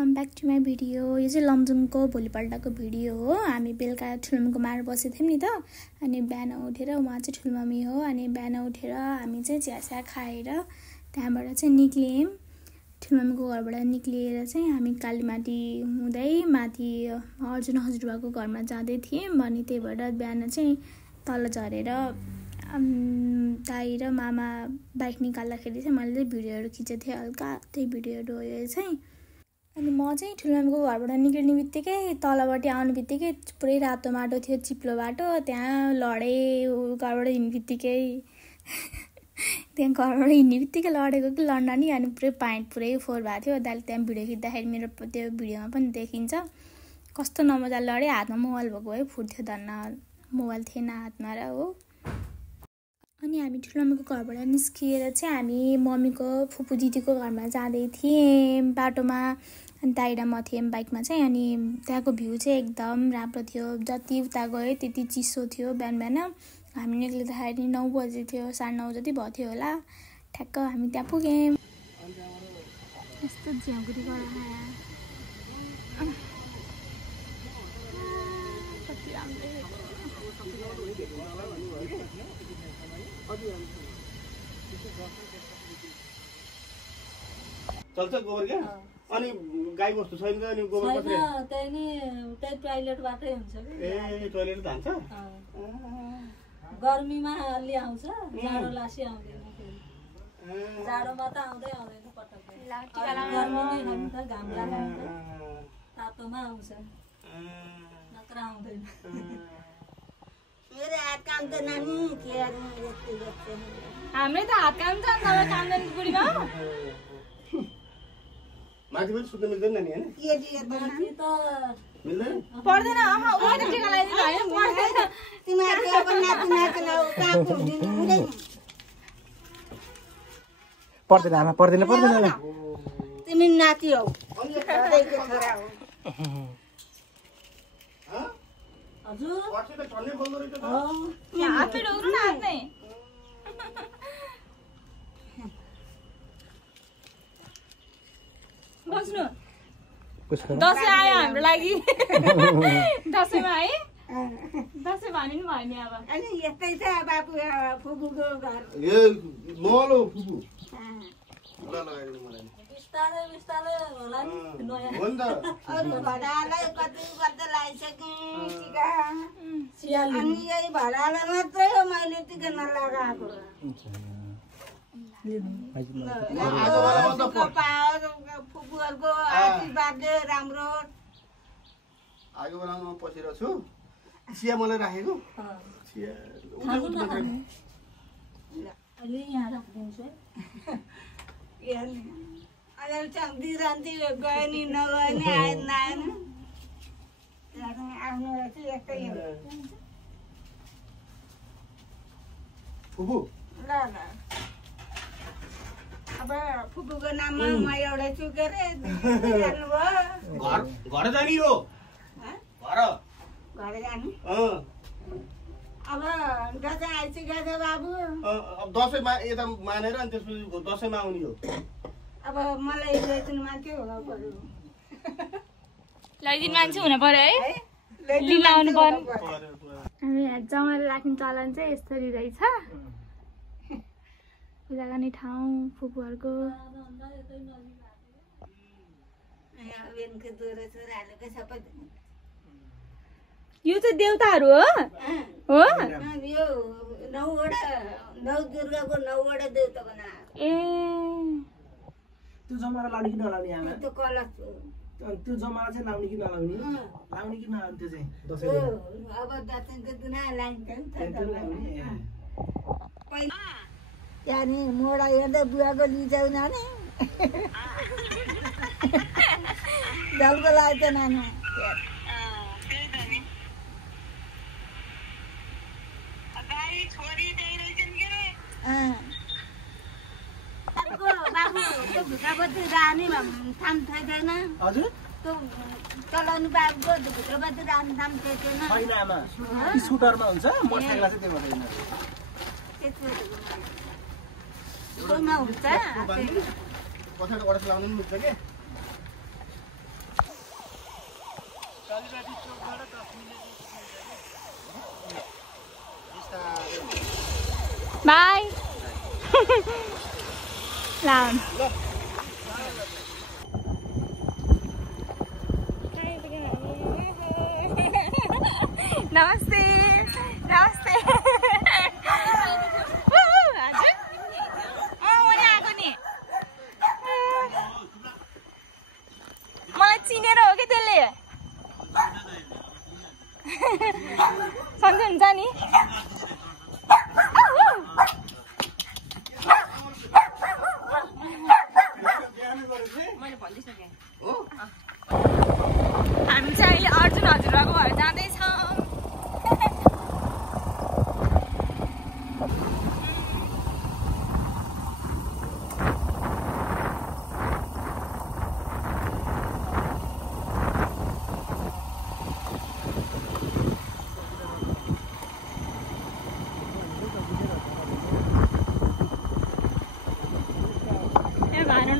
Welcome back to my video. यो चाहिँ लमजुङको भोलिपल्टको video हो। हामी बेलुका ठुलमम्मीको मार बसेको थियौँ नि त, अनि बिहान उठेर उहाँ चाहिँ ठुलमम्मी हो, अनि बिहान उठेर हामी चाहिँ चियासिया खाएर त्यहाँबाट चाहिँ निक्ल्यौँ। ठुलमम्मीको घरबाट निक्लिएर चाहिँ हामी कालीमाटी हुँदै माथि अर्जुन हजुरबाको घरमा जाँदै थियौँ। अनि त्यही भएर बिहान चाहिँ तल झरेर दाइ र मामा बाइक निकाल्दाखेरि चाहिँ मैले भिडियोहरू खिचेको थिएँ हल्का, त्यही भिडियोहरू हो यो चाहिँ। अनि म चाहिँ ठुलमम्मीको घरबाट निक्लिने बित्तिकै तलबाट आउने बित्तिकै पुरै रातो माटो थियो, चिप्लो बाटो। त्यहाँ लडेँ घरबाट हिँड्ने बित्तिकै त्यहाँ घरबाट हिँड्ने बित्तिकै लडेको कि लन्डनी। अनि पुरै पाइन्ट पुरै फोहोर भएको थियो। दाइले त्यहाँ भिडियो खिच्दाखेरि मेरो त्यो भिडियोमा पनि देखिन्छ कस्तो नमजा लडेँ। हातमा मोबाइल भएको भए फुट्थ्यो, धन्न मोबाइल थिएन हातमा र हो। अनि हामी ठुलमम्मीको घरबाट निस्किएर चाहिँ हामी मम्मीको फुपू दिदीको घरमा जाँदै थियौँ बाटोमा। अनि दाइ र म थियौँ बाइकमा चाहिँ। अनि त्यहाँको भ्यू चाहिँ एकदम राम्रो थियो। जति उता गयो त्यति चिसो थियो। बिहान बिहान हामी निक्लिँदाखेरि 9 बजी थियो, 9:30 जति भएको थियो होला। ठ्याक्क हामी त्यहाँ पुग्यौँ। यस्तो झ्याउकुरी कति राम्रो चल्छ गोबर क्या। अनि गाई बस्तु छैन त, अनि गोबर कसरी? त्यही नि त्यही टोयलेटबाटै हुन्छ कि। ए टोयलेट धान्छ। गर्मीमा अलि आउँछ, जाडो लासी आउँदैन फेरि। जाडोमा त आउँदैन पटक्कै। गर्मीमै हुन्छ, घाम लाग्छ, तातोमा आउँछ, नत्र आउँदैन। मेरो हात काम त नानी के हाम्रै त हात काम छ, तपाईँ काम जाने बुढीमा माथि पनि सुत्न मिल्दैन नि हैन? माथि त मिल्दैन पर्दैन। उहाँ त टिका लगाइदिनु हैन, पर्दैन। तिमीहरुले पनि नाच्न काम हुँदैन हुँदैन। पर्दैन आमा, पर्दैन तिमी नाति हौ, छोराको छोरा हो। हजुर पर्छ त चल्ने बोल्दो रहेछ त। यहाँ हातै ढोक्नु न, हात नै बस्नु। दसैँ आयो हाम्रो लागि। दसैँमा है, दसैँ भन्नु नि भयो नि अब। अनि यस्तै छ बाबु फुपूको घर। ए नलो फुपू ल लगाइदिनु मलाई। बिस्तारै बिस्तारै होला नि नयाँ। हो नि त। अरू भडालाई कति गर्दा लगाइसकेँ टिका। सियाली अनि यही भडालाई मात्रै हो मैले टिका नलगाएको। फुपूहरूको आशीर्वादले राम्रो। आगो बनाउनु पसेर छु। चिया मलाई राखेको चिया खानु न खानु। अहिले यहाँ राखिदिन्छु है। अहिले चम्दी जान्थी गयो नि नगयो नि आएन आएन। आफ्नो चाहिँ यस्तै हो। फुपू ल ल अब फुपूको नाममा म एउटा छु के अरे जानुभयो। घर जाने हो। घर जानु अँ अब दसैँ आइसकेको छ बाबु। अब दसैँमा यता मानेर अनि त्यसपछि दसैँमा आउने हो। अब मलाई ल्याइदिनु मान्छे हुनु पर्यो। लैदिन मान्छे हुनु पर्यो है, लिन आउनु पर्यो। हामी यहाँ जमाएर राख्ने चलन चाहिँ यसरी रहेछ। पूजा गर्ने ठाउँ फुपूहरूको। यो चाहिँ देउताहरू हो। हो यो 9 दुर्गाको 9वटा देउताको नाम। ए त्यो जमारा लाउने कि नलाउने आमा? त्यो कलश हो। त्यो जमारा चाहिँ लाउने कि नलाउने? लाउने कि नलाउने त्यो चाहिँ दसैँ अब दसैँको दुना लाइन्छ नि त। त्यहाँदेखि मोडा हेर्दै बुवाको लिजाउ नानी झल्को लाग्छ नानी। बाबु त्यो भित्रपट्टि रानी थाम छैन। हजुर त्यो चलाउनु बाबुको भित्रपट्टि रानी थाम छैन। छैन आमा, स्कुटरमा हुन्छ, मोटरसाइकल चाहिँ त्यो गर्दैन। हुन्छ पछाडि अडस लाउनु पनि मिल्छ के। बाई लाउन नमस्ते नमस्ते मलाई चिनेर हो कि त्यसले सन्चै हुन्छ नि हामी चाहिँ अहिले अर्जुन हजुरबाको घर जाँदैछौँ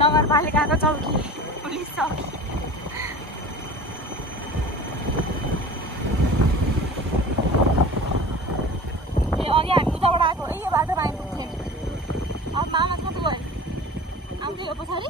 नगरपालिकाको चौकी पुलिस चौकी अघि हामी उताबाट आएको यो बाटोमा आइपुग्थ्यो अब मामा कता गयो आउँदै हो पछाडि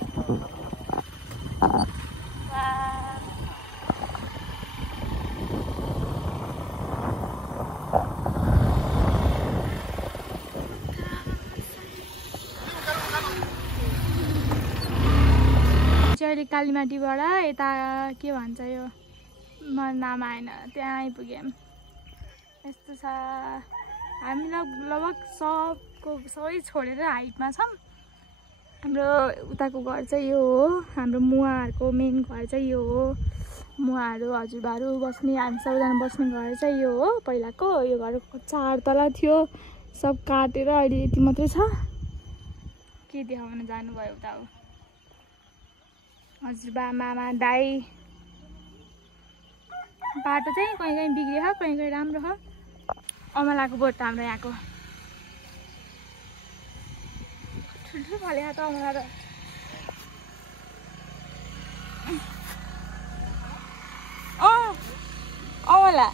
अहिले कालीमाटीबाट यता के भन्छ यो नाम आएन त्यहाँ आइपुग्यौँ यस्तो छ हामी लगभग सबै छोडेर हाइटमा छौँ हाम्रो उताको घर चाहिँ यो हो हाम्रो मुवाहरूको मेन घर चाहिँ यो हो मुवाहरू हजुरबाहरू बस्ने हामी सबैजना बस्ने घर चाहिँ यो हो पहिलाको यो घर 4 तला थियो सब काटेर अहिले यति मात्रै छ के देखाउन जानुभयो उता हो हजुरबा मामा दाई बाटो चाहिँ कहीँ कहीँ बिग्रियो कहीँ कहीँ राम्रो हो अमलाको बोट हाम्रो यहाँको ठुल्ठुलो फलेको त अमला त अमला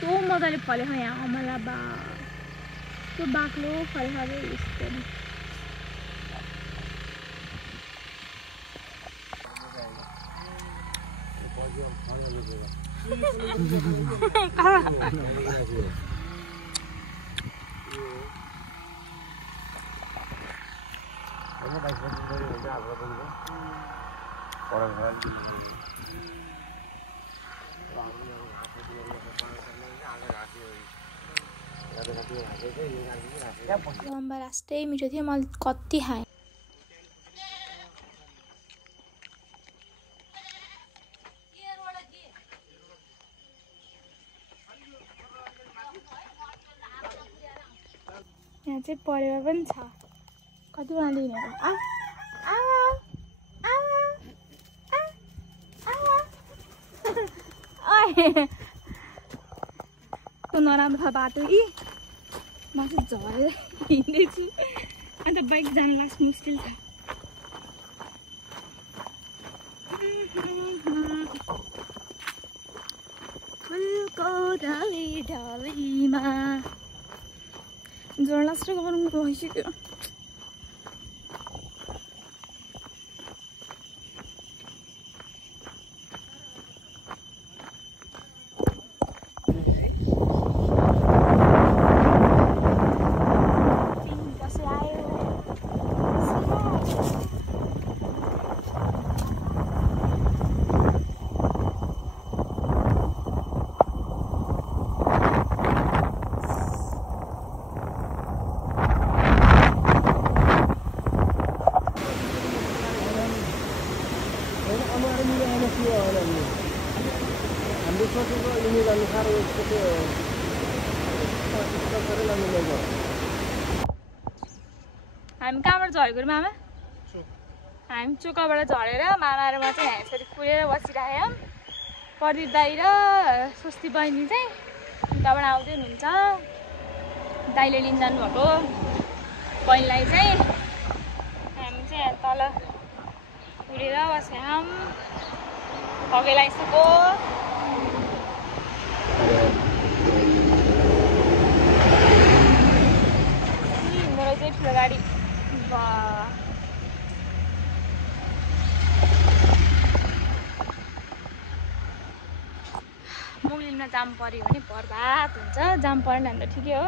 तो मजाले फलेको यहाँ अमला बा त्यो बाक्लो फलेको यस्तो लम्बा राष्ट्रै मिठो थियो मैले कति खाएँ यहाँ चाहिँ परेवा पनि छ कति उहाँले हिँडेको त्यो नराम्रो छ बाटो कि म चाहिँ झरेर हिँड्दैछु अन्त बाइक जानु लास मुस्किल छ फुलको डाली डालीमा ज्वरो लास्टर गरौँ भइसक्यो हामी कहाँबाट झरेको रे मामा हामी चोकाबाट झरेर मामा र म चाहिँ यहाँ यसरी कुरेर बसिरहेको प्रदीप दाई र स्वस्ति बहिनी चाहिँ उताबाट आउँदै हुनुहुन्छ दाइले लिन जानुभएको बहिनीलाई चाहिँ तल उडेर बस्याम हगेलाई सुको मेरो चाहिँ ठुलो गाडी मुगलिनमा जाम पर्यो भने बर्बाद हुन्छ जाम परेन भने त ठिकै हो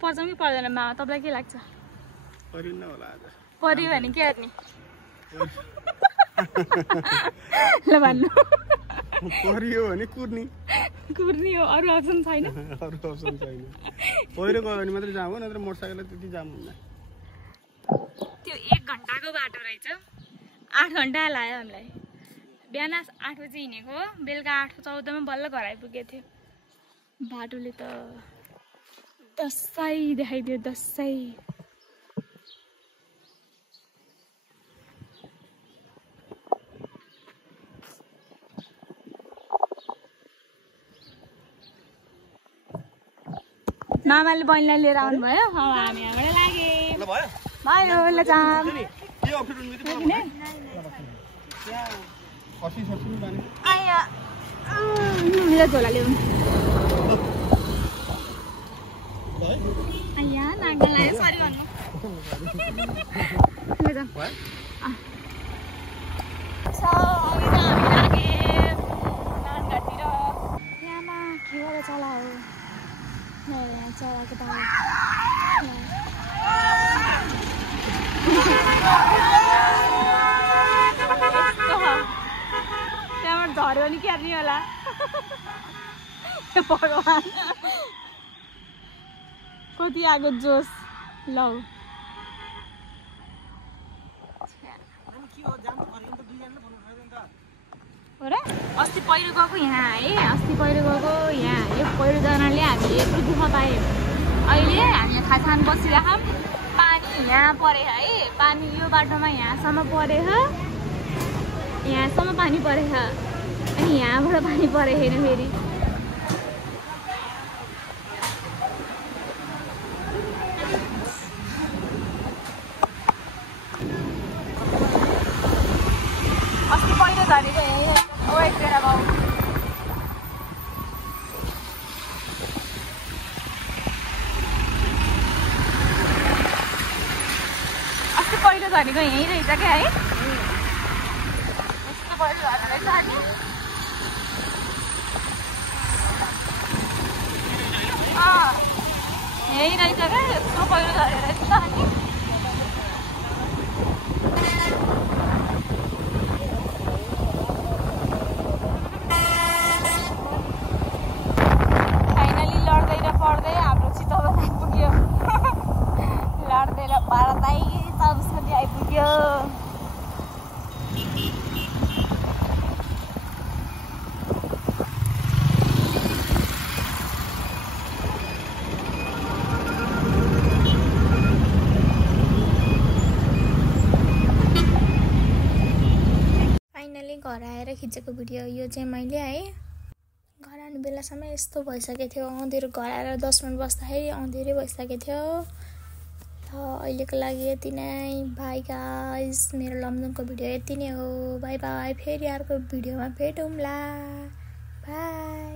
पर्छ कि पर्दैन मामा तपाईँलाई के लाग्छ पर्यो भने के गर्ने ल भन्नु पर्यो भने कुर्नी हो अरू अप्सन छैन पहिरो गयो भने मात्रै जाम हो नत्र मोटरसाइकललाई त्यति जाम हुन्न त्यो 1 घन्टाको बाटो रहेछ 8 घन्टा लाग्यो हामीलाई बिहान 8 बजे हिँडेको बेलुका 8:14 मा बल्ल घर आइपुगेको थियो बाटोले त दसैँ देखाइदियो दसैँ मामाले बहिनीलाई लिएर आउनुभयो हामी यहाँबाट लागे भयो ल जाम आया मेरो झोला ल्याउनु आया नागा लाग्यो सरी भन्नु ल जाम हामी लागे नानघाटतिर यहाँमा के भएर चला हो यहाँ चलाको दाम त्यहाँबाट झऱ्यो नि क्यार्ने होला भगवान कति आएको जोस लौ हो र अस्ति पहिरो गएको यहाँ है अस्ति पहिरो गएको यहाँ यो पहिरो जनाले हामीले यत्रो दुःख पायौँ अहिले हामी खासान बसिरहेछौँ पानी यहाँ परे है पानी यो बाटोमा यहाँसम्म परेछ यहाँसम्म पानी परेछ अनि यहाँबाट पानी परे होइन फेरि अस्ति पहिरो झरेको यहीँ रहेछ ओ एकजना बाउ अस्ति पहिरो झरेको यहीँ रहेछ क्या है यस्तो पहिरो झरेको रहेछ अनि यहीँ रहेछ क्या यस्तो पहिरो झरेको रहेछ त अनि घर आएर खिचेको भिडियो यो चाहिँ मैले है घर आउने बेलासम्म यस्तो भइसकेको थियो अँधेरो घर आएर 10 मिनट बस्दाखेरि अँधेरै भइसकेको थियो त अहिलेको लागि यति नै बाई गाइस मेरो लमजुङको भिडियो यति नै हो बाई बाई फेरि अर्को भिडियोमा भेटौँला बाई